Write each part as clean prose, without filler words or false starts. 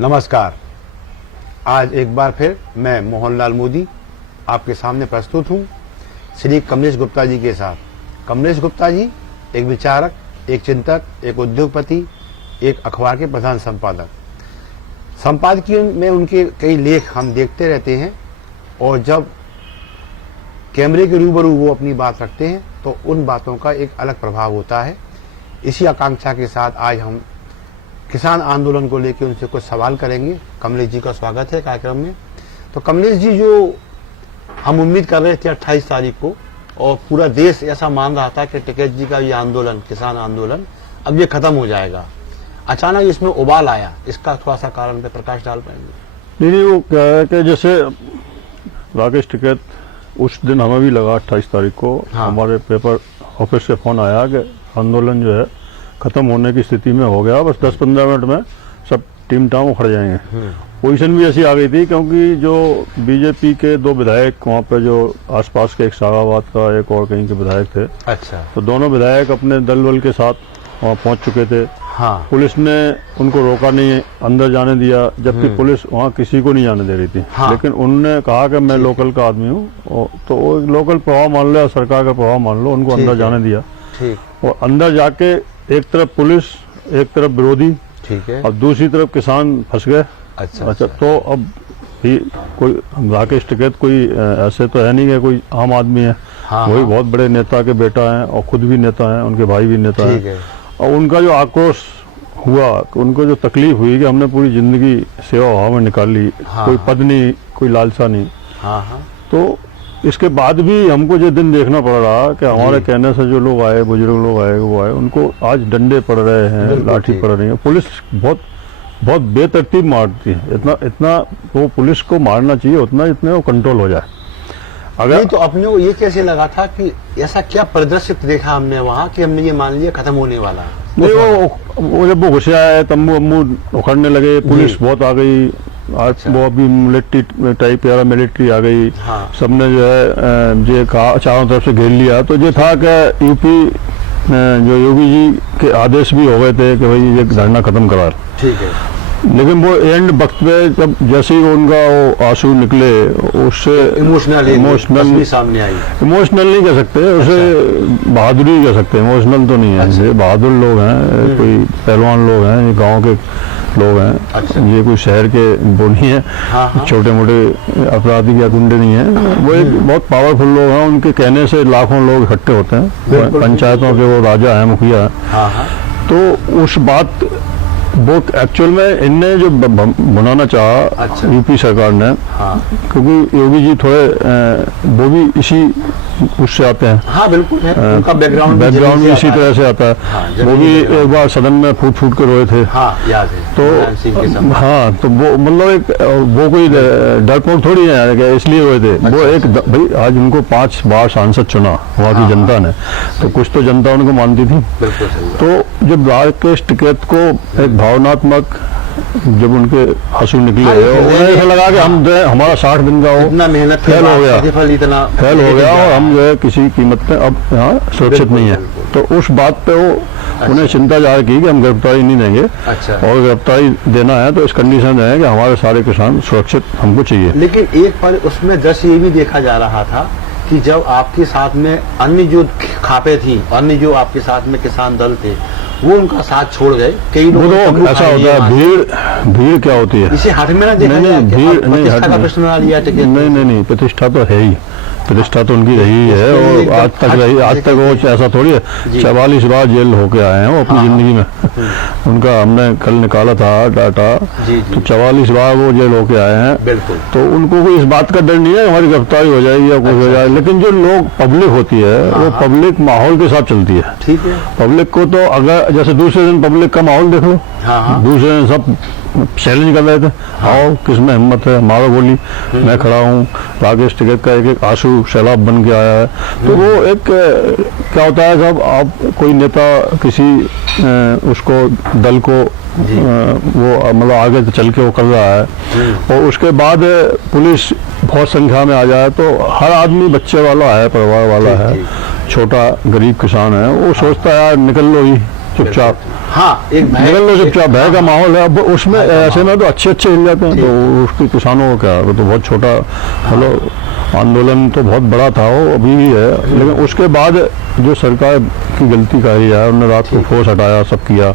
नमस्कार। आज एक बार फिर मैं मोहनलाल मोदी आपके सामने प्रस्तुत हूँ श्री कमलेश गुप्ता जी के साथ। कमलेश गुप्ता जी एक विचारक, एक चिंतक, एक उद्योगपति, एक अखबार के प्रधान संपादक। संपादकीय में उनके कई लेख हम देखते रहते हैं और जब कैमरे के रूबरू वो अपनी बात रखते हैं तो उन बातों का एक अलग प्रभाव होता है। इसी आकांक्षा के साथ आज हम किसान आंदोलन को लेकर उनसे कुछ सवाल करेंगे। कमलेश जी का स्वागत है कार्यक्रम में। तो कमलेश जी, जो हम उम्मीद कर रहे थे 28 तारीख को और पूरा देश ऐसा मान रहा था कि टिकैत जी का ये आंदोलन, किसान आंदोलन, अब ये खत्म हो जाएगा, अचानक इसमें उबाल आया, इसका थोड़ा सा कारण पे प्रकाश डाल पाएंगे? नहीं, वो क्या है कि जैसे राकेश टिकैत, उस दिन हमें भी लगा 28 तारीख को। हाँ। हमारे पेपर ऑफिस से फोन आया कि आंदोलन जो है खत्म होने की स्थिति में हो गया, बस 10-15 मिनट में सब टीम टाम उखड़ जाएंगे। पोजीशन भी ऐसी आ गई थी क्योंकि जो बीजेपी के 2 विधायक वहाँ पे जो आसपास के, एक सागाबाद का, एक और कहीं के विधायक थे। अच्छा। तो दोनों विधायक अपने दल बल के साथ वहाँ पहुँच चुके थे। हाँ। पुलिस ने उनको रोका नहीं, अंदर जाने दिया, जबकि पुलिस वहाँ किसी को नहीं जाने दे रही थी। हाँ। लेकिन उन्होंने कहा कि मैं लोकल का आदमी हूँ, तो वो लोकल प्रभाव मान लो या सरकार का प्रभाव मान लो, उनको अंदर जाने दिया। ठीक। और अंदर जाके एक तरफ पुलिस, एक तरफ विरोधी, ठीक है, और दूसरी तरफ किसान फंस गए। अच्छा। तो अब भी कोई राकेश टिकैत कोई ऐसे तो है नहीं कि कोई आम आदमी है। हाँ। वही बहुत बड़े नेता के बेटा हैं और खुद भी नेता हैं, उनके भाई भी नेता हैं। और उनका जो आक्रोश हुआ, उनको जो तकलीफ हुई कि हमने पूरी जिंदगी सेवा भाव में निकाल ली। हाँ। कोई पद नहीं, कोई लालसा नहीं। हाँ। तो इसके बाद भी हमको जो दिन देखना पड़ रहा कि हमारे कहने से जो लोग आए, बुजुर्ग लोग आए, वो आए, उनको आज डंडे पड़ रहे हैं, लाठी पड़ रही है। पुलिस बहुत बहुत बेतरतीब मारती है। इतना वो पुलिस को मारना चाहिए उतना जितने वो कंट्रोल हो जाए। अगर नहीं तो अपने को ये कैसे लगा था कि ऐसा क्या परिदृश्य देखा हमने वहाँ कि हमने ये मान लिया खत्म होने वाला है? वो जब वो घुसे आए, तंबू अम्बू उखड़ने लगे, पुलिस बहुत आ गई। अच्छा। वो अभी मिलिट्री टाइप या मिलिट्री आ गई। हाँ। सबने जो है ये कहा, चारों तरफ से घेर लिया। तो ये था कि यूपी जो योगी जी के आदेश भी हो गए थे कि भाई ये धरना खत्म करा। ठीक है। लेकिन वो एंड वक्त पे जब जैसे ही उनका वो आंसू निकले, उससे इमोशनल सामने आई। इमोशनल नहीं कह सकते उसे। अच्छा। बहादुरी कह सकते हैं, इमोशनल तो नहीं है। अच्छा। बहादुर लोग हैं, कोई पहलवान लोग हैं, ये गांव के लोग हैं। अच्छा। ये कोई शहर के वो नहीं है। हाँ। छोटे मोटे अपराधी या गुंडे नहीं है। वो एक बहुत पावरफुल लोग हैं, उनके कहने से लाखों लोग इकट्ठे होते हैं। पंचायतों के वो राजा है, मुखिया है। तो उस बात वो एक्चुअल में इनने जो बनाना चाहा। अच्छा। यूपी सरकार ने। हाँ। क्योंकि योगी जी थोड़े वो भी इसी उससे आते हैं। हाँ, बिल्कुल है। उनका बैकग्राउंड भी इसी तरह से आता है। हाँ, वो भी एक बार सदन में फूट के रोए थे। हाँ, याद है। तो हाँ, तो वो मतलब एक वो कोई डरपोक थोड़ी है इसलिए रोए थे। अच्छा। वो एक भाई आज उनको 5 बार सांसद चुना वहाँ की जनता ने, तो कुछ तो जनता उनको मानती थी। तो जब राकेश टिकैत को एक भावनात्मक जब उनके आंसू निकले, उन्हें ऐसा लगा कि हम जो है हमारा 60 दिन का वो मेहनत फेल हो गया और हम जो है किसी कीमत पे अब यहाँ सुरक्षित नहीं है। तो उस बात पे वो उन्हें चिंता जाहिर की कि हम गिरफ्तारी नहीं देंगे। अच्छा। और गिरफ्तारी देना है तो इस कंडीशन है कि हमारे सारे किसान सुरक्षित हमको चाहिए। लेकिन एक पर उसमें दृश्य ये भी देखा जा रहा था कि जब आपके साथ में अन्य जो खापे थी, अन्य जो आपके साथ में किसान दल थे, वो उनका साथ छोड़ गए। कई लोग ऐसा होता है। भीड़ क्या होती है इसे हाथ में ना देखा जाए। भीड़ नहीं, प्रश्न बना लिया। नहीं, प्रतिष्ठा तो है ही, प्रतिष्ठा तो उनकी रही है और आज तक रही। आज तक वो ऐसा थोड़ी है। 44 बार जेल होके आए हैं वो अपनी जिंदगी में। उनका हमने कल निकाला था डाटा। तो 44 बार वो जेल होके आए हैं। तो उनको कोई इस बात का डर नहीं है हमारी गिरफ्तारी हो जाएगी या कुछ हो जाए। लेकिन जो लोग पब्लिक होती है वो पब्लिक माहौल के साथ चलती है। ठीक है। पब्लिक को तो अगर जैसे दूसरे दिन पब्लिक का माहौल देख लो। दूसरे दिन सब चैलेंज कर रहे थे। आओ, किसमें हिम्मत है, मारो गोली, मैं खड़ा हूँ। राकेश टिकैत का एक आंसू सैलाब बन के आया है। तो वो एक क्या होता है, जब आप कोई नेता किसी उसको दल को वो मतलब आगे चल के वो कर रहा है और उसके बाद पुलिस बहुत संख्या में आ जाए तो हर आदमी बच्चे वाला है, परिवार वाला है, छोटा गरीब किसान है, वो सोचता है यार निकल लो ही, चुपचाप हाँ, एक भय, निकल लो चुपचाप, भय का माहौल है। अब उसमें ऐसे में तो अच्छे हिल जाते हैं, तो उसके किसानों को क्या, वो तो बहुत छोटा, मतलब आंदोलन तो बहुत बड़ा था, वो अभी भी है। लेकिन उसके बाद जो सरकार की गलती करी है, उन्होंने रात को फोर्स हटाया, सब किया,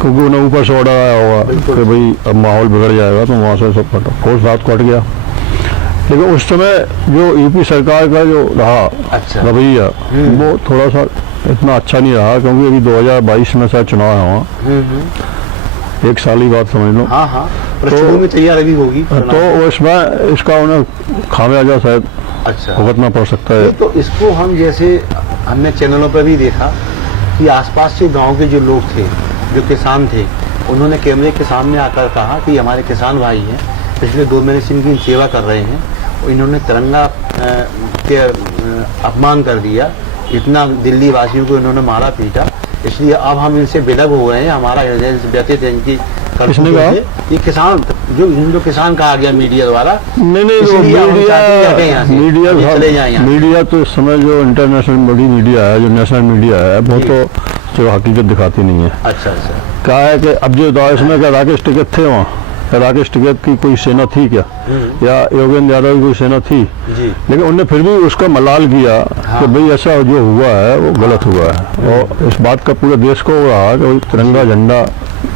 क्योंकि उन्हें ऊपर से ऑर्डर आया होगा कि भाई अब माहौल बिगड़ जाएगा, तो वहाँ से सब फोर्स रात को हट गया। लेकिन उस समय जो यूपी सरकार का जो रहा रवैया, वो थोड़ा सा इतना अच्छा नहीं रहा, क्योंकि अभी 2022 में शायद चुनाव है वहाँ, एक साल ही बात समझ लो। हाँ हाँ, पृष्ठभूमि तैयार अभी होगी, तो उसमें इसका उन्हें खामियाजा शायद भुगतना पड़ सकता है। तो इसको हम, जैसे हमने चैनलों पर भी देखा कि आसपास के गांव के जो लोग थे, जो किसान थे, उन्होंने कैमरे के सामने आकर कहा कि हमारे किसान भाई हैं, पिछले 2 महीने से इनकी सेवा कर रहे हैं, और इन्होंने तिरंगा के अपमान कर दिया, इतना दिल्ली वासियों को इन्होंने मारा पीटा, इसलिए अब हम इनसे विलग हो गए हैं, हमारा हृदय व्यतीत है इनकी करतूतों से। ये किसान, जो किसान कहा गया मीडिया द्वारा, मीडिया तो इस समय जो इंटरनेशनल बड़ी मीडिया है, जो नेशनल मीडिया है, वो तो जो हकीकत दिखाती नहीं है। अच्छा अच्छा, क्या है कि अब जो इसमें क्या राकेश टिकैत थे वहाँ, राकेश टिकैत की कोई सेना थी क्या, या योगेंद्र यादव की कोई सेना थी? लेकिन उन्होंने फिर भी उसका मलाल किया कि भाई ऐसा जो हुआ है वो गलत हुआ है, और इस बात का पूरे देश को रहा कि तिरंगा झंडा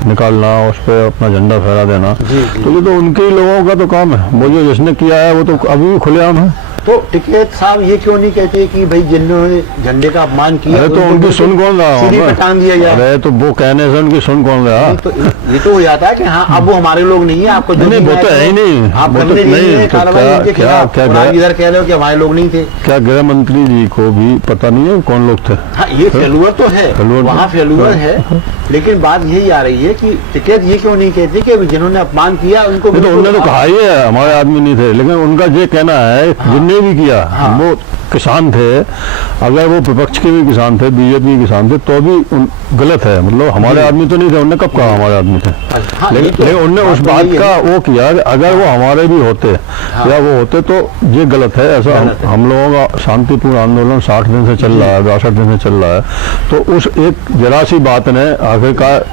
निकालना, उस पर अपना झंडा फहरा देना, तो ये तो उनके ही लोगों का तो काम है, वो जो जिसने किया है वो तो अभी भी खुलेआम है। तो टिकैत साहब ये क्यों नहीं कहते कि भाई जिन्होंने झंडे का अपमान किया, अरे तो उनकी सुन कौन रहा, टांग दिया जाए? अरे तो वो कहने से उनकी सुन कौन रहा? तो ये तो हो जाता है कि हाँ अब वो हमारे लोग नहीं है, आपको नहीं, वो तो है ही नहीं, आप वो तो नहीं। क्या इधर कह रहे हो कि हमारे लोग नहीं थे? क्या गृह मंत्री जी को भी पता नहीं है कौन लोग थे? हाँ, ये फेलुअर तो है, वहाँ फेलुअर है, लेकिन बात यही आ रही है कि टिकैत ये क्यों नहीं कहते कि जिन्होंने अपमान किया उनको? तो उन्होंने तो कहा ही है हमारे आदमी नहीं थे, लेकिन उनका ये कहना है जिनने भी किया वो किसान थे, अगर वो विपक्ष के भी किसान थे, बीजेपी के किसान थे, तो भी गलत है, मतलब हमारे आदमी तो नहीं थे। उन्होंने कब कहा हमारे आदमी थे? लेकिन उनने उस बात का वो किया कि अगर वो हमारे भी होते या वो होते तो ये गलत है। ऐसा हम लोगों का शांतिपूर्ण आंदोलन 60 दिन से चल रहा है, 62 दिन से चल रहा है, तो उस एक जरा सी बात ने आखिरकार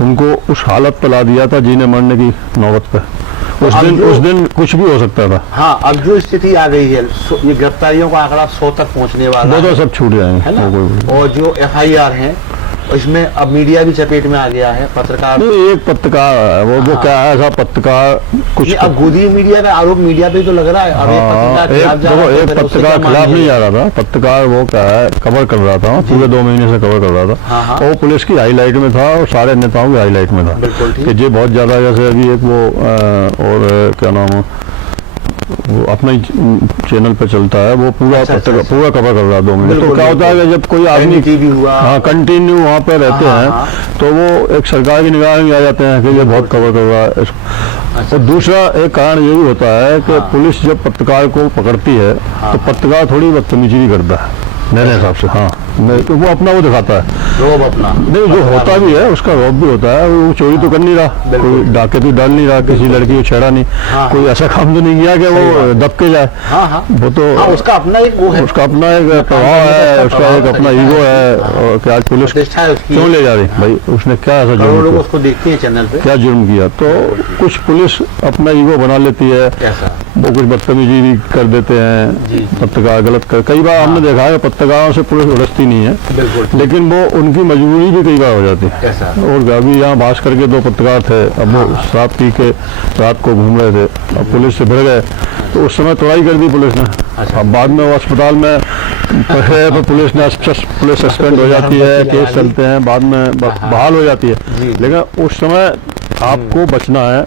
उनको उस हालत पर ला दिया था जीने मरने की नौबत पे। उस दिन कुछ भी हो सकता था। हाँ, अब जो स्थिति आ गई है, ये गिरफ्तारियों का आंकड़ा 100 तक पहुंचने वाला है, वो तो सब छूट जाएंगे, है ना? और जो FIR हैं, इसमें अब मीडिया भी चपेट में आ गया है, पत्रकार नहीं, एक पत्रकार है वो क्या है, ऐसा पत्रकार कुछ अब गोदी मीडिया का आरोप मीडिया पे तो लग रहा है। अब एक पत्रकार खिलाफ नहीं जा रहा था, पत्रकार वो क्या है कवर कर रहा था, पूरे 2 महीने से कवर कर रहा था, वो पुलिस की हाईलाइट में था और सारे नेताओं की हाईलाइट में था कि ये बहुत ज्यादा, जैसे अभी एक वो और क्या नाम है, वो अपना ही चैनल पे चलता है, वो पूरा पूरा कवर कर रहा है 2 महीने। तो क्या होता है कि जब कोई आदमी हाँ कंटिन्यू वहाँ पे रहते हैं तो वो एक सरकार की निगाह में आ जाते हैं कि ये बहुत कवर कर रहा है। और दूसरा एक कारण ये भी होता है कि पुलिस जब पत्रकार को पकड़ती है तो पत्रकार थोड़ी बदतमीजी भी करता है मेरे हिसाब से। हाँ, तो वो अपना वो दिखाता है, रोब अपना नहीं, जो होता भी है उसका रोब भी होता है। वो चोरी तो कर नहीं रहा, कोई डाके तो डाल नहीं रहा, किसी लड़की को छेड़ा नहीं, कोई ऐसा काम तो नहीं किया कि वो दब के जाए। वो तो उसका अपना एक वो है, उसका अपना एक प्रभाव है, उसका एक अपना ईगो है। और क्या आज पुलिस क्यों ले जा रही भाई, उसने क्या ऐसा जुर्म किया, उसको देखते हैं चैनल पे, क्या जुर्म किया? तो कुछ पुलिस अपना ईगो बना लेती है, वो कुछ बदतमीजी भी कर देते हैं, पत्रकार गलत कर। कई बार हमने देखा है पत्रकारों से पुलिस उड़ती नहीं है, लेकिन वो उनकी मजबूरी भी कई बार हो जाती है। और अभी यहाँ भास्कर के 2 पत्रकार थे, अब वो शराब पी के रात को घूम रहे थे, अब पुलिस से भिड़ गए, तो उस समय तोड़ाई कर दी पुलिस ने। अब बाद में वो अस्पताल में पुलिस सस्पेंड हो जाती है, केस चलते हैं, बाद में बहाल हो जाती है। लेकिन उस समय आपको बचना है,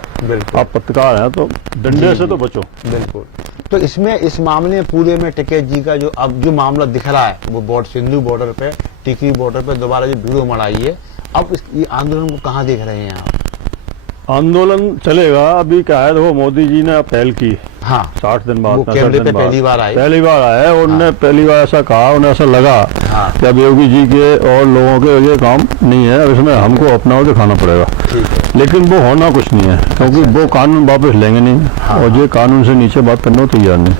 आप पत्रकार हैं तो डंडे से तो बचो। बिल्कुल। तो इसमें इस मामले पूरे में टिकैत जी का जो अब जो मामला दिख रहा है, वो सिंधु बॉर्डर पे, टिकरी बॉर्डर पे दोबारा जो भीड़ उमड़ आई है, अब ये आंदोलन को कहाँ देख रहे हैं आप? आंदोलन चलेगा। अभी क्या है, देखो मोदी जी ने पहल की 60 दिन बाद, पहली बार आए। उन्होंने पहली बार ऐसा कहा, उन्हें ऐसा लगा कि अब योगी जी के और लोगों के ये काम नहीं है, अब इसमें हमको अपना वो दिखाना पड़ेगा। लेकिन वो होना कुछ नहीं है, क्योंकि वो कानून वापस लेंगे नहीं, और ये कानून से नीचे बात करने को तैयार नहीं।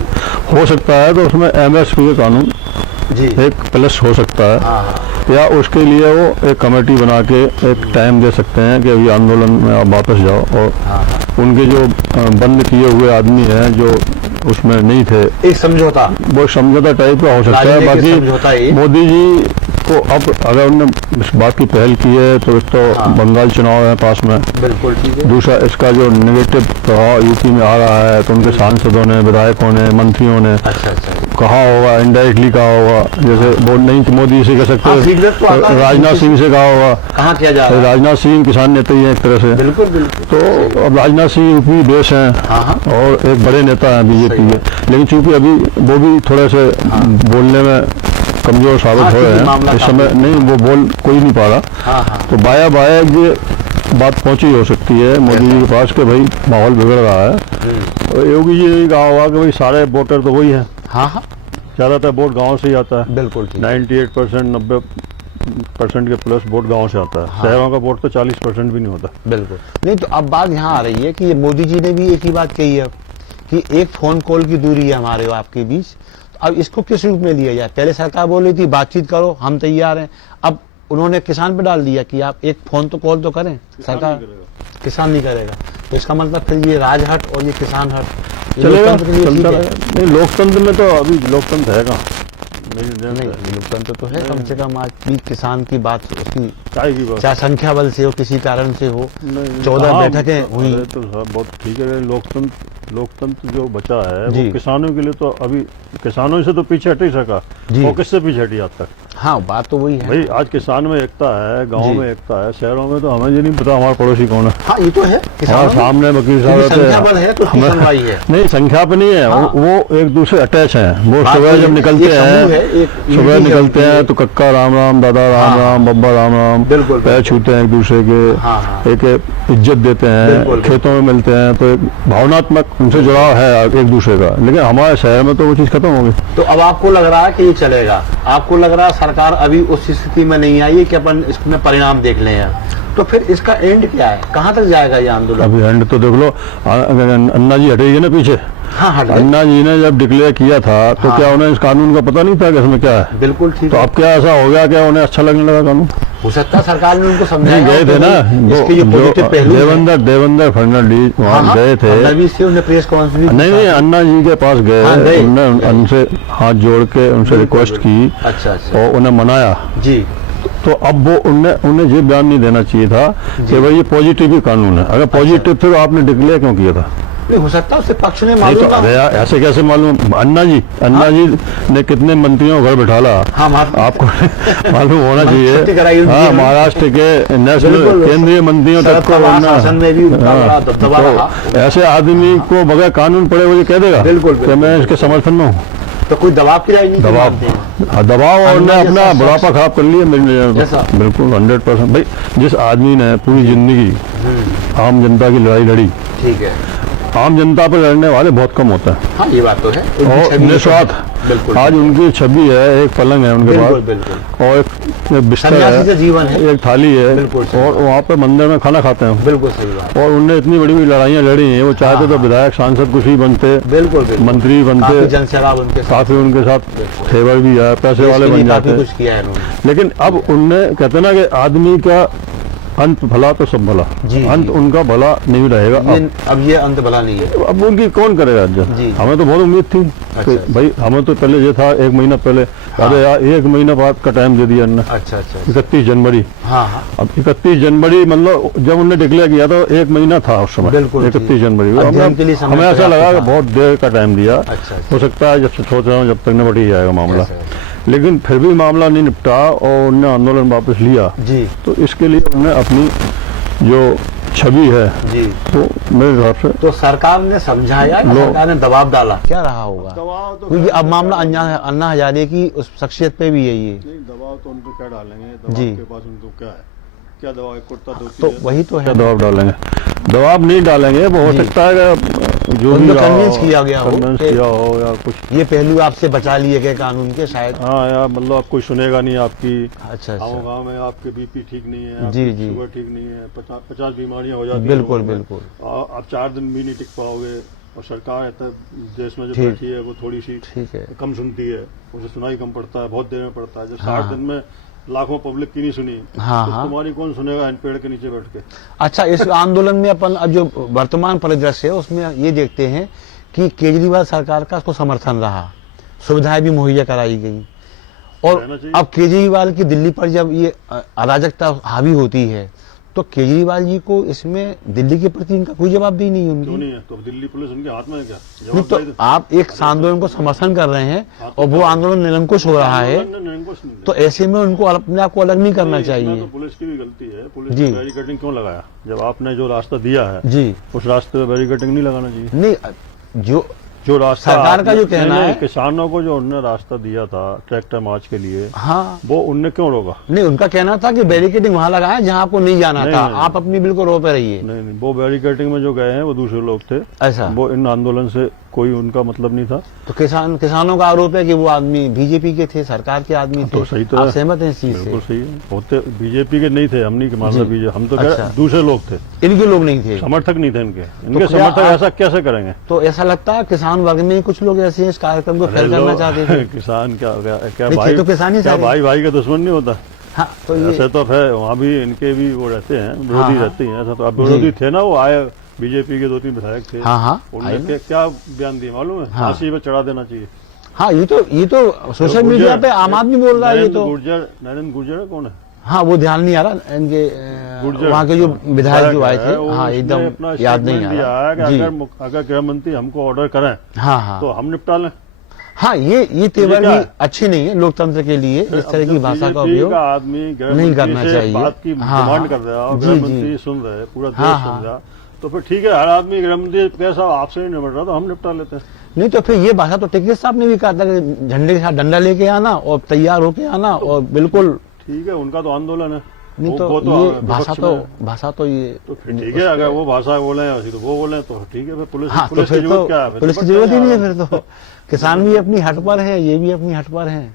हो सकता है तो उसमें MSP के कानून जी। एक प्लस हो सकता है, हाँ हाँ या उसके लिए वो एक कमेटी बना के एक टाइम दे सकते हैं कि अभी आंदोलन में आप वापस जाओ, और हाँ उनके जो बंद किए हुए आदमी हैं जो उसमें नहीं थे, एक समझौता, वो समझौता टाइप का हो सकता है। राजनीतिक समझौता बाकी ये। मोदी जी को अब अगर उन्होंने इस बात की पहल की है तो एक तो हाँ। बंगाल चुनाव है पास में, बिल्कुल ठीक है। दूसरा इसका जो नेगेटिव प्रभाव यूपी में आ रहा है, तो उनके सांसदों ने, विधायकों ने, मंत्रियों ने अच्छा अच्छा कहा होगा, इनडायरेक्टली कहा होगा, जैसे वो नहीं कि मोदी से कह सकते, हाँ, feedback तो आता है। राजनाथ सिंह से कहा होगा। कहाँ किया जा रहा है? राजनाथ सिंह किसान नेता ही है एक तरह से, बिल्कुल बिल्कुल। तो अब राजनाथ सिंह यूपी बेस हैं हाँ हाँ और एक बड़े नेता हैं बीजेपी सही के, लेकिन चूंकि अभी वो भी थोड़े से बोलने में कमजोर साबित हाँ, हो रहे क्योंकि मामला हैं इस समय, काफी- नहीं वो बोल कोई नहीं पा रहा, हाँ हाँ तो बाया बाया ये बात पहुंची हो सकती है मोदी जी के पास कि भाई माहौल बिगड़ रहा है। और योगी जी ने कहा होगा कि भाई सारे वोटर तो वही हैं, हाँ हाँ ज़्यादातर वोट गांव से ही आता है, बिल्कुल ठीक है। 98% 90% के प्लस वोट गांव से आता है। हाँ। शहरों का वोट तो 40% भी नहीं होता। बिल्कुल नहीं, तो अब बात यहाँ आ रही है कि ये मोदी जी ने भी एक ही बात कही है कि एक फोन कॉल की दूरी है हमारे और आपके बीच, तो अब इसको किस रूप में लिया जाए? पहले सरकार बोल रही थी बातचीत करो, हम तैयार हैं, अब उन्होंने किसान पे डाल दिया कि आप एक फोन तो कॉल तो करें, सरकार किसान नहीं करेगा, तो इसका मतलब फिर ये राजहट और ये किसान हट ये चलेगा, लोकतंत्र के लिए चलता ठीक है? रहेगा। नहीं, लोकतंत्र में तो अभी लोकतंत्र है कहाँ? नहीं, लोकतंत्र तो है कम से कम। आज भी किसान की बात उसकी चाय की बात चाहे संख्या बल से हो, किसी कारण से हो, 14 हाँ, बैठकें हुई। अरे तो सब बहुत ठीक है। लोकतंत्र जो बचा है जी। वो किसानों के लिए, तो अभी किसानों से तो पीछे हट ही सका, जी। वो किससे पीछे हटी आज तक? हाँ, बात तो वही है। भाई आज किसान में एकता है, गांव जी। में एकता है, शहरों में तो हमें ये नहीं पता हमारा पड़ोसी कौन है। हाँ, ये तो है। हाँ, किसानों में सामने वकील साहब क्योंकि रहते संख्या बल है तो उसकी हमें- सुनवाई है। नहीं, संख्या पे नहीं है, हाँ। वो एक दूसरे अटैच हैं। वो बात सुबह तो जब ये- निकलते ये समूह है, हैं, एक सुबह यूनिटी है निकलते उनकी। हैं तो कक्का राम राम, दादा राम हाँ, राम, बब्बा राम राम, बिल्कुल, पैर बिल्कुल। छूते हैं एक दूसरे के, हाँ, हाँ। एक इज्जत देते हैं, बिल्कुल, बिल्कुल। खेतों में मिलते हैं, तो एक भावनात्मक उनसे जुड़ाव है एक दूसरे का। लेकिन हमारे शहर में तो वो चीज खत्म हो गई। तो अब आपको लग रहा है कि ये चलेगा? आपको लग रहा है सरकार अभी उस स्थिति में नहीं आई है कि अपन इसमें परिणाम देख लें यार? तो फिर इसका एंड क्या है? कहाँ तक जाएगा ये आंदोलन? अभी एंड तो देख लो, अन्ना जी हटेगी ना पीछे। हाँ, हट गए। अन्ना जी ने जब डिक्लेयर किया था तो हाँ। क्या उन्हें इस कानून का पता नहीं था कि इसमें क्या है? बिल्कुल ठीक तो है। अब क्या ऐसा हो गया, क्या उन्हें अच्छा लगने लगा कानून? हो सकता है सरकार ने उनको समझाया नहीं, गए थे ना इसके जो पॉजिटिव पहलू हैं। देवेंद्र फडणवीस वहाँ गए थे। फडणवीस से उन्हें प्रेस कॉन्फ्रेंस नहीं, अन्ना जी के पास गए, हाँ, गए। उन्होंने उनसे हाथ जोड़ के उनसे रिक्वेस्ट की अच्छा अच्छा और उन्हें मनाया। जी। तो अब वो उन्हें ये बयान नहीं देना चाहिए था कि भाई ये पॉजिटिव ही कानून है। अगर पॉजिटिव थे तो आपने डिक्लेयर क्यों किया था? नहीं, हो सकता है उससे पक्ष ने नहीं मालूम तो था। अरे यार, ऐसे कैसे मालूम? अन्ना जी ने कितने मंत्रियों को घर बिठाला, हाँ, आपको मालूम होना छुट्टी कराई चाहिए। उनकी हाँ, है। महाराष्ट्र के नेशनल बिल्कुल। केंद्रीय मंत्रियों तक को शरद उन्होंने- शासन में भी उनका हाँ, बड़ा दबदबा तो रहा। ऐसे आदमी को बगैर कानून पड़े हुए कह देगा बिल्कुल, कि बिल्कुल। मैं इसके समर्थन में हूँ? तो कोई दबाव की राजनीति दबाव, मानते हैं? हाँ, दबाव, और अन्ना ने अपना जैसा बुढ़ापा शख्स- खराब कर लिया मेरे लिए। जैसा? बिल्कुल 100%। भाई जिस आदमी ने पूरी जिंदगी आम जनता की लड़ाई लड़ी, ठीक है। आम जनता पर लड़ने वाले बहुत कम होता है, हाँ, ये बात तो है। उनकी और छवि निस्वार्थ। बिल्कुल आज उनकी छवि है, एक पलंग है उनके बिल्कुल पास, बिल्कुल और एक बिस्तर सन्यासी से जीवन है। एक थाली है, बिल्कुल सही और वहाँ पे मंदिर में खाना खाते हैं। बिल्कुल सही बात। और उनने इतनी बड़ी बड़ी लड़ाइयाँ लड़ी हैं, वो चाहते तो विधायक सांसद कुछ ही बनते, बिल्कुल बिल्कुल मंत्री काफी बनते, जनसेवा उनके साथ काफी उनके साथ बिल्कुल। फेवर भी है, पैसे देश वाले के लिए बन काफी जाते। कुछ किया है इन्होंने। लेकिन अब उनने कहते ना कि आदमी का अंत भला तो सब भला, जी, अंत जी। उनका भला नहीं रहेगा। अब ये अंत भला नहीं है। अब उनकी कौन करेगा इज्जत? जी। हमें तो बहुत उम्मीद थी कि अच्छा। भाई, हमें तो पहले ये था 1 महीना पहले, हाँ। अरे यार 1 महीना बाद का टाइम दे दिया उन्होंने, अच्छा अच्छा 31 जनवरी। हाँ हाँ अब 31 जनवरी मतलब जब उन्होंने डिक्लेयर किया तो 1 महीना था उस समय, बिल्कुल, 31 जनवरी। अध्ययन के लिए समय हमें ऐसा पर्याप्त लगा कि था। बहुत देर का टाइम दिया, अच्छा हो सकता है जब से सोच रहा हूँ जब तक निपट ही जाएगा मामला, ऐसा है। लेकिन फिर भी मामला नहीं निपटा और उन्होंने आंदोलन वापस लिया। जी तो इसके लिए उन्होंने अपनी जो छवि है, जी। तो मेरे हिसाब से तो सरकार ने समझाया या लो- सरकार ने दबाव डाला? क्या रहा होगा? दबाव तो क्योंकि अब मामला अन्ना हजारे की उस शख्सियत पे भी है ये। नहीं, दबाव तो उनको क्या डालेंगे? जी। दबाव के पास उनको क्या है? क्या दबाव? कुर्ता धोती तो है। वही तो है। क्या दबाव डालेंगे? दबाव नहीं डालेंगे। वो हो जी। सकता है कि जो उनको भी रहा convince हो, किया गया हो convince कि- किया हो या कुछ। ये पहलू आपसे बचा लिए गए कानून के शायद। हाँ यार, मतलब आप कोई सुनेगा नहीं आपकी। अच्छा गाँव अच्छा गाँव में आपके बीपी ठीक नहीं है, जी, आपकी जी। शुगर ठीक नहीं है, 50 बीमारियां हो जाती हैं बिल्कुल लोगों में। बिल्कुल आप 4 दिन भी नहीं टिक पाओगे। और सरकार देश में जो ठीक। बैठी है वो थोड़ी सी ठीक है। कम सुनती है, उसे सुनाई कम पड़ता है, बहुत देर में पड़ता है। जब हाँ। 60 दिन में लाखों पब्लिक की नहीं सुनी, हाँ, तो हाँ। तुम्हारी कौन सुनेगा इन पेड़ के नीचे बैठ के। अच्छा, इस आंदोलन में अपन अब जो वर्तमान परिदृश्य है उसमें ये देखते हैं कि केजरीवाल सरकार का उसको समर्थन रहा, सुविधाएं भी मुहैया कराई गई, और रहना चाहिए। अब केजरीवाल की दिल्ली पर जब ये अराजकता हावी होती है तो केजरीवाल जी को इसमें दिल्ली के प्रति इनका कोई जवाबदेही नहीं है क्यों उनकी। नहीं है? तो दिल्ली पुलिस उनके हाथ में है क्या? नहीं, तो जवाबदेही आप एक आंदोलन को समर्थन कर रहे हैं और वो आंदोलन निरंकुश हो रहा है, तो ऐसे में उनको अपने आप को अलग नहीं करना तो चाहिए। पुलिस की भी गलती है। पुलिस जी। ने बैरिकेडिंग क्यों लगाया? जब आपने जो रास्ता दिया है जी उस रास्ते पे बैरिकेडिंग नहीं लगाना चाहिए। नहीं, जो रास्ता सरकार का जो आपने- कहना नहीं, है, किसानों को जो उन्होंने रास्ता दिया था ट्रैक्टर मार्च के लिए, हाँ, वो उनने क्यों रोका? नहीं, उनका कहना था कि बैरिकेडिंग वहां लगाया जहां आपको नहीं जाना नहीं, था, नहीं। आप अपनी बिल्कुल रो पे रहिए। नहीं, वो बैरिकेडिंग में जो गए हैं वो दूसरे लोग थे। ऐसा वो इन आंदोलन से कोई उनका मतलब नहीं था। तो किसानों का आरोप है कि वो आदमी बीजेपी के थे, सरकार के आदमी थे। तो सही तो आप है। सहमत हैं इस चीज बिल्कुल से? सही है। होते बीजेपी के नहीं थे, हम नहीं मान रहे जी। बीजेपी, हम तो कह रहे अच्छा। दूसरे लोग थे, इनके लोग नहीं थे, समर्थक नहीं थे इनके। इनके क्या समर्थक आप- ऐसा कैसे करेंगे? तो ऐसा लगता है किसान वर्ग में ही कुछ लोग ऐसे हैं इस कार्यक्रम को फेल करना चाहते थे। किसान क्या क्या नहीं, भाई तो किसान ही क्या सारे। भाई भाई का दुश्मन नहीं होता? हाँ, तो ये ऐसे तो है, वहाँ भी इनके भी वो रहते हैं, विरोधी हाँ। रहते हैं। ऐसा तो अब विरोधी थे ना, वो आए बीजेपी के 2-3 विधायक थे। हाँ, हाँ, उनने आए ना। क्या बयान दिए मालूम है? हाँ। फांसी पे चढ़ा देना चाहिए। हाँ, ये तो सोशल मीडिया पे आम आदमी बोल रहा है ये तो। नरेंद्र गुर्जर कौन है? हाँ, वो ध्यान नहीं आ रहा इनके गुर्जर वहाँ के जो विधायक जो आए थे। है, वो हाँ, उसने एकदम अपना याद नहीं statement आ दिया रहा है कि जी। अगर गृह मंत्री हमको ऑर्डर करें हाँ, हाँ, तो हम निपटा लें। हाँ, ये तेवर क्या भी है? अच्छी नहीं है लोकतंत्र के लिए, इस तरह की भाषा का BJP उपयोग। का आदमी गृह नहीं मंत्री करना से चाहिए। बात की हाँ, डिमांड हाँ। कर रहा है और जी, गृह जी। मंत्री सुन रहे, पूरा देश हाँ, सुन हाँ। रहा, तो फिर ठीक है, हर आदमी गृह मंत्री कैसा आपसे नहीं निपट रहा तो हम निपटा लेते हैं। नहीं तो फिर ये भाषा तो टिकैत साहब ने भी कहा था कि झंडे के साथ डंडा लेके आना और तैयार होके आना और बिल्कुल। ठीक है, उनका तो आंदोलन है। नहीं तो वो ये विपक्ष भाषा तो ये तो फिर ठीक है, अगर वो भाषा बोले तो वो बोले तो ठीक है, फिर पुलिस हाँ, तो पुलिस की फिर जरूरत तो क्या है? पुलिस की जरूरत ही नहीं है फिर तो। किसान भी अपनी हट पर है, ये भी अपनी हट पर है।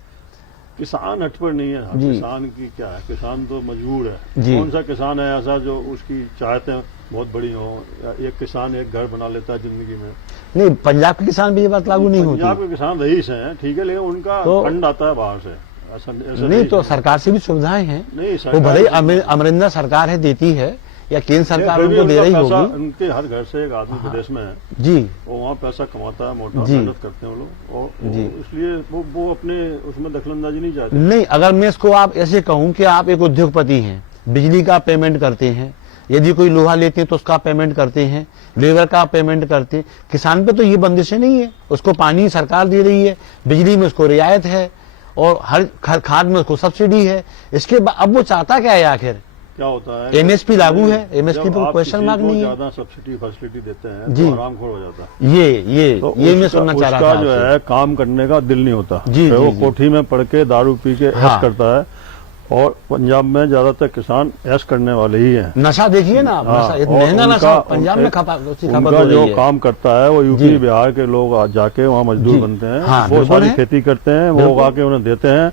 किसान हट पर नहीं है। जी। किसान की क्या है, किसान तो मजबूर है। जी। कौन सा किसान है ऐसा जो उसकी चाहते बहुत बड़ी हो? एक किसान एक घर बना लेता है जिंदगी में। नहीं, पंजाब के किसान भी ये बात लागू नहीं होती। पंजाब के किसान रईस हैं, ठीक है, लेकिन उनका तो- फंड आता है बाहर से। ऐसा नहीं तो सरकार से भी सुविधाएं हैं, नहीं, वो सरकार- भले ही अमरिंदर सरकार है देती है या केंद्र सरकार फिर भी उनको दे उनका रही पैसा, होगी। उनके हर घर से एक आदमी प्रदेश में है, जी वो वहाँ पैसा कमाता है, मोटा जी। मेहनत करते हैं वो लोग, और जी। इसलिए वो अपने उसमें दखलंदाजी नहीं चाहते। नहीं, अगर मैं इसको आप ऐसे कहूं कि आप एक उद्योगपति हैं, बिजली का पेमेंट करते हैं, यदि कोई लोहा लेते हैं तो उसका पेमेंट करते हैं, लेबर का पेमेंट करते हैं, किसान पे तो ये बंदिशें नहीं है, उसको पानी सरकार दे रही है, बिजली में उसको रियायत है और हर खाद में उसको सब्सिडी है। इसके बाद अब वो चाहता क्या है आखिर? क्या होता है, MSP लागू है, MSP जब पे आप क्वेश्चन किसी मार्क को नहीं है। ज्यादा सब्सिडी फैसिलिटी देते हैं जी। तो आरामखोर हो जाता है। ये तो मैं उसका- सुनना चाह रहा उसका था जो आपसे। है काम करने का दिल नहीं होता। जी, फिर जी, वो जी। कोठी में पड़ के दारू पी के हाँ। ऐश करता है, और पंजाब में ज्यादातर किसान ऐश करने वाले ही हैं। नशा देखिए ना, हाँ, नशा और महंगा नशा उनका- पंजाब में उनका खपत उनका हो जो रही है। काम करता है वो यूपी जी। बिहार के लोग जाके वहाँ मजदूर जी। बनते हैं, हाँ, वो बिल्कुल सारी है। खेती करते हैं, वो बिल्कुल। उगा के उन्हें देते हैं,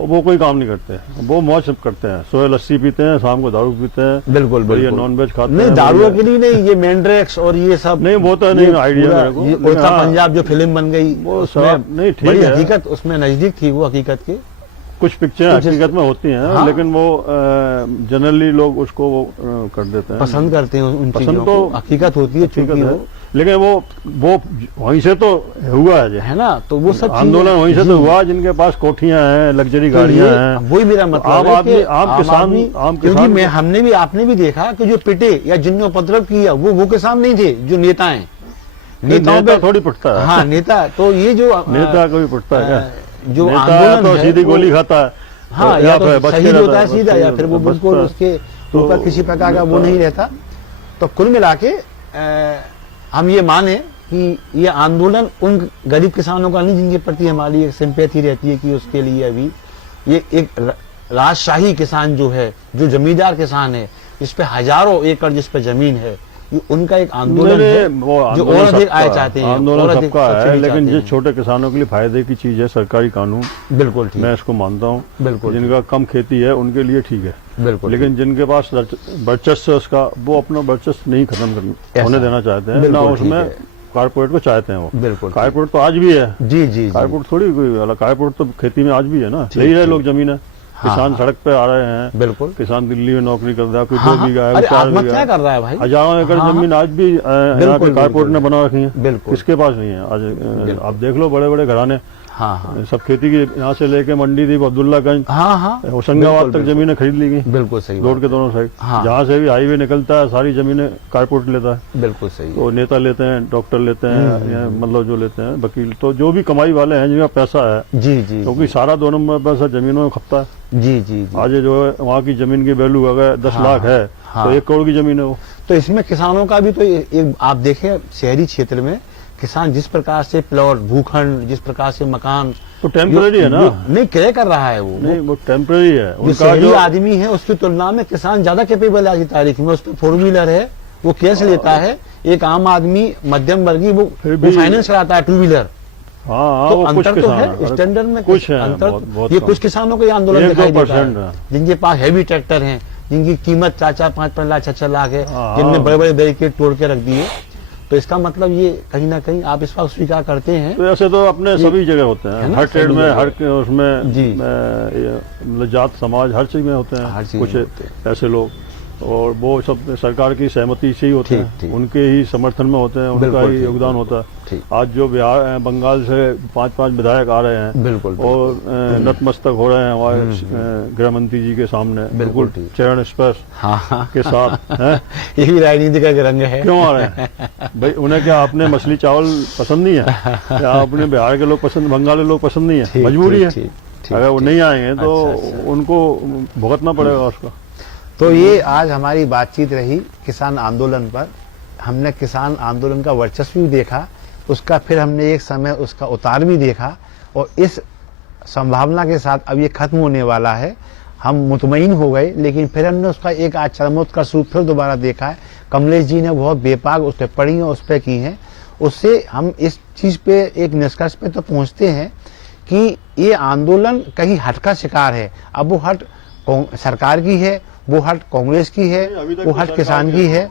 और वो कोई काम नहीं करते, वो मौज करते हैं, सुबह लस्सी पीते हैं, शाम को दारू पीते हैं, बिल्कुल बढ़िया बिल्कुल। नॉनवेज खाते नहीं, हैं। दारू बढ़िया- के लिए नहीं, ये मेंड्रेक्स और ये सब नहीं, वो तो नहीं ये आइडिया पूरा- मेरे को, ये लेकिन उड़ता हाँ, पंजाब जो फिल्म बन गई वो उसमें सब नहीं, ठीक बड़ी है। हकीकत उसमें नजदीक थी वो हकीकत के। कुछ पिक्चर कुछ हकीकत में होती हैं, हाँ। लेकिन वो जनरली लोग उसको वो, कर देते हैं, पसंद करते हैं उन पसंद चीजों तो को, हकीकत होती है हकीकत चूंकि है। वो लेकिन वो वहीं से तो हुआ है, है ना, तो वो सब आंदोलन चीजें- वहीं से जी। तो हुआ, जिनके पास कोठियां हैं, लग्जरी तो गाड़ियां ये- हैं। वही मेरा मतलब आम है आदमी- कि आम किसान- आदमी- आम क्योंकि किसान- मैं हमने भी आपने भी देखा कि जो पिटे या जिनने उपद्रव किया वो किसान नहीं थे, जो नेता हैं। नेताओं नेता पे थोड़ी पटता है। हाँ, नेता तो ये जो नेता कोई पटता है क्या? जो नेता आंदोलन तो है, सीधी वो- गोली खाता है, हाँ, या तो बच के शहीद रहता होता है सीधा, या बच फिर वो के बिल्कुल रहता है। उसके तो ऊपर किसी प्रकार का वो नहीं रहता। तो कुल मिला के हम ये माने कि ये आंदोलन उन गरीब किसानों का नहीं जिनके प्रति हमारी एक सिंपैथी रहती है कि उसके लिए अभी ये एक राजशाही किसान जो है, जो जमींदार किसान है, जिस पे हजारों एकड़ जिस पे जमीन है, ये उनका एक आंदोलन है वो जो आंदोलन और अधिक सबका आय है, चाहते हैं, और आंदोलन अधिक सबका है, सब्सिडी लेकिन चाहते जो हैं। छोटे किसानों के लिए फायदे की चीज है सरकारी कानून, बिल्कुल ठीक, मैं इसको मानता हूँ। बिल्कुल जिनका कम खेती है उनके लिए ठीक है, बिल्कुल लेकिन जिनके पास वर्चस्व है उसका, वो अपना वर्चस्व नहीं खत्म ऐसा। होने देना चाहते हैं, बिल्कुल ना ठीक उसमें है। कारपोरेट को चाहते हैं वो। बिल्कुल। कारपोरेट तो आज भी है, जी जी। कारपोरेट थोड़ी कोई अलग, कारपोरेट तो खेती में आज भी है ना, ठीक, ले रहे ठीक। लोग जमीन है, हाँ, किसान हाँ। सड़क पे आ रहे हैं, बिल्कुल। किसान दिल्ली में नौकरी कर रहा है, कोई हाँ, 2 बीघा है, अरे 4 आत्महत्या बीघा कर रहा है भाई। हजारों एकड़ हाँ, जमीन आज भी यहाँ बिल्कुल, के कारपोरेट ने बिल्कुल। बना रखी है, बिल्कुल। किसके पास नहीं है आज। आप देख लो बड़े बड़े घराने, हाँ हाँ सब खेती की, यहाँ से लेके मंडी थी अब्दुल्लागंज, हाँ हाँ होशंगाबाद बिल्कुल, तक जमीनें खरीद ली गई, बिल्कुल सही रोड बात के दोनों साइड। हाँ। जहाँ से भी हाईवे निकलता है सारी जमीनें कारपोरेट लेता है। है। बिल्कुल सही है। तो नेता लेते हैं, डॉक्टर लेते हैं, या मतलब जो लेते हैं वकील, तो जो भी कमाई वाले हैं जिनका पैसा है, जी जी क्योंकि सारा 2 नंबर पैसा जमीनों में खपता है। जी जी जी। आज जो है वहाँ की जमीन की वैल्यू अगर 10 हाँ, लाख है हाँ। तो 1 करोड़ की जमीन है वो। तो इसमें किसानों का भी तो एक आप देखें, शहरी क्षेत्र में किसान जिस प्रकार से प्लॉट, भूखंड, जिस प्रकार से मकान, तो टेम्पररी है ना, नहीं क्रय कर रहा है वो। नहीं वो टेम्पररी है जो उनका। शहरी जो आदमी है उसकी तुलना में किसान ज्यादा कैपेबल है आज की तारीख में। उस पर 4 व्हीलर है, वो कैश लेता है। एक आम आदमी मध्यम वर्गीय वो फिर भी- फाइनेंस कराता है 2 व्हीलर। हाँ, तो वो कुछ अंतर तो किसान है स्टैंडर्ड में, कुछ है, अंतर। बहुत ये कम। कुछ किसानों को ये आंदोलन 1-2% दिखाई देता है। है जिनके पास हैवी ट्रैक्टर हैं, जिनकी कीमत 4-4, 5-5 लाख, 6-6 लाख है, हाँ। जिनमें बड़े बड़े बैरिकेड तोड़ के रख दिए। तो इसका मतलब ये कहीं ना कहीं आप इस बात स्वीकार करते हैं। तो ऐसे तो अपने सभी जगह होते हैं, है ना, हर ट्रेड सभी में, जगह। हर उसमें जी। मतलब जात समाज हर चीज में होते हर हैं चीज कुछ में होते ऐसे लोग, और वो सब सरकार की सहमति से ही होते ठीक, हैं, ठीक। उनके ही समर्थन में होते हैं, उनका बिल्कुल ही ठीक, योगदान बिल्कुल, होता है। ठीक। आज जो बिहार बंगाल से 5-5 विधायक आ रहे हैं, बिल्कुल, और नतमस्तक हो रहे हैं हमारे गृह मंत्री जी के सामने, बिल्कुल बिल्कुल ठीक। चरण स्पर्श हाँ हाँ के साथ हैं। यही राजनीति का एक रंग है। क्यों आ रहे हैं भाई? उन्हें क्या अपने मछली चावल पसंद नहीं है, या अपने बिहार के लोग पसंद, बंगाल के लोग पसंद नहीं है? ठीक, मजबूरी है। ठीक, ठीक, अगर वो ठीक। नहीं आएंगे तो अच्छा। उनको भुगतना पड़ेगा उसका। तो ये आज हमारी बातचीत रही किसान आंदोलन पर। हमने किसान आंदोलन का वर्चस्व भी देखा, उसका फिर हमने एक समय उसका उतार भी देखा, और इस संभावना के साथ अब ये खत्म होने वाला है, हम मुतमईन हो गए। लेकिन फिर हमने उसका एक आज चरमोत्कर्ष रूप फिर दोबारा देखा है। कमलेश जी ने बहुत बेपाक उस पर पढ़ी है, उस पर की है। उससे हम इस चीज पे एक निष्कर्ष पे तो पहुंचते हैं कि ये आंदोलन कहीं हट का शिकार है। अब वो हट सरकार की है, वो हट कांग्रेस की है, नहीं, अभी तक वो तो हट सरकार किसान की की है। है।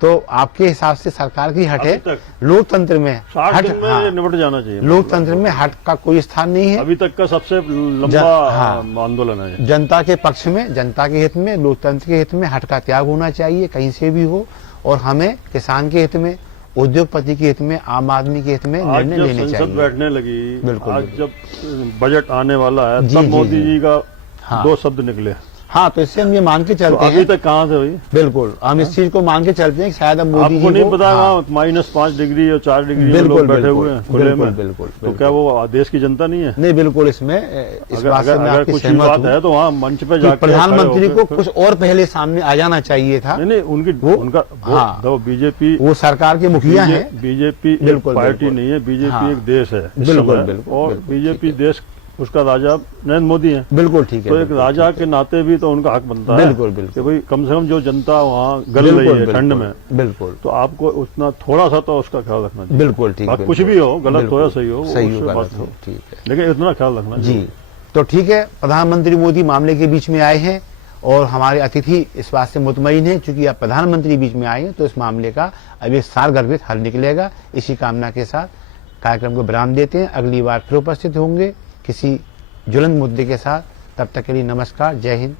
तो आपके हिसाब से सरकार की हट है? अभी तक। लोकतंत्र में 60 हट, दिन में हाँ, ये निपट जाना चाहिए। लोकतंत्र में हट का कोई स्थान नहीं है। अभी तक का सबसे लंबा हाँ। आंदोलन है ये। जनता के पक्ष में, जनता के हित में, लोकतंत्र के हित में हट का त्याग होना चाहिए, कहीं से भी हो। और हमें किसान के हित में, उद्योगपति के हित में, आम आदमी के हित में आज निर्णय जब लेने संसद चाहिए। बैठने लगी, बिल्कुल, आज बिल्कुल। जब बजट आने वाला है, जी, तब जी, मोदी जी। जी का हाँ। 2 शब्द निकले। हाँ, तो इससे हम ये मान के तो चलते अभी हैं, तक कहाँ से हुई? बिल्कुल हम इस चीज को मान के चलते हैं कि शायद अब मोदी आपको जी नहीं को, पता हाँ, -5 डिग्री और 4 डिग्री में बिल्कुल, लोग बैठे बिल्कुल, हुए हैं खुले बिल्कुल, में। बिल्कुल, तो बिल्कुल। क्या वो देश की जनता नहीं है? नहीं, बिल्कुल इसमें इस अगर बात से मैं अगर आपकी कुछ ही सहमत बात हूँ है तो वहाँ मंच पे कि जाके प्रधानमंत्री खड़े को होके- कुछ और पहले सामने आ जाना चाहिए था। नहीं नहीं, उनकी उनका हाँ। वो बीजेपी, वो सरकार के मुखिया हैं। बीजेपी एक बिल्कुल, पार्टी बिल्कुल। नहीं है, बीजेपी हाँ। एक देश है इस बिल्कुल, समय। बिल्कुल, और बिल्कुल, बीजेपी ठीक है। देश, उसका राजा नरेंद्र मोदी है। बिल्कुल ठीक है। तो एक बिल्कुल, राजा ठीक के नाते भी तो उनका हक बनता है बिल्कुल, बिल्कुल। कि भाई कम से कम जो जनता वहाँ गल बिल्कुल, रही है बिल्कुल, ठंड में, बिल्कुल तो आपको उतना थोड़ा सा तो उसका ख्याल रखना चाहिए। बिल्कुल ठीक। बाकी कुछ बिल्कुल, भी हो, गलत हो या बिल्कुल, सही हो, सही हो उससे गलत बात हो, नहीं। ठीक है लेकिन इतना ख्याल रखना जी। चाहिए। तो ठीक है, प्रधानमंत्री मोदी मामले के बीच में आए हैं और हमारे अतिथि इस बात से मुतमईन है, चूंकि अब प्रधानमंत्री बीच में आए हैं तो इस मामले का अब एक सारगर्भित हल निकलेगा। इसी कामना के साथ कार्यक्रम को विराम देते हैं। अगली बार फिर उपस्थित होंगे किसी ज्वलंत मुद्दे के साथ। तब तक के लिए नमस्कार, जय हिंद।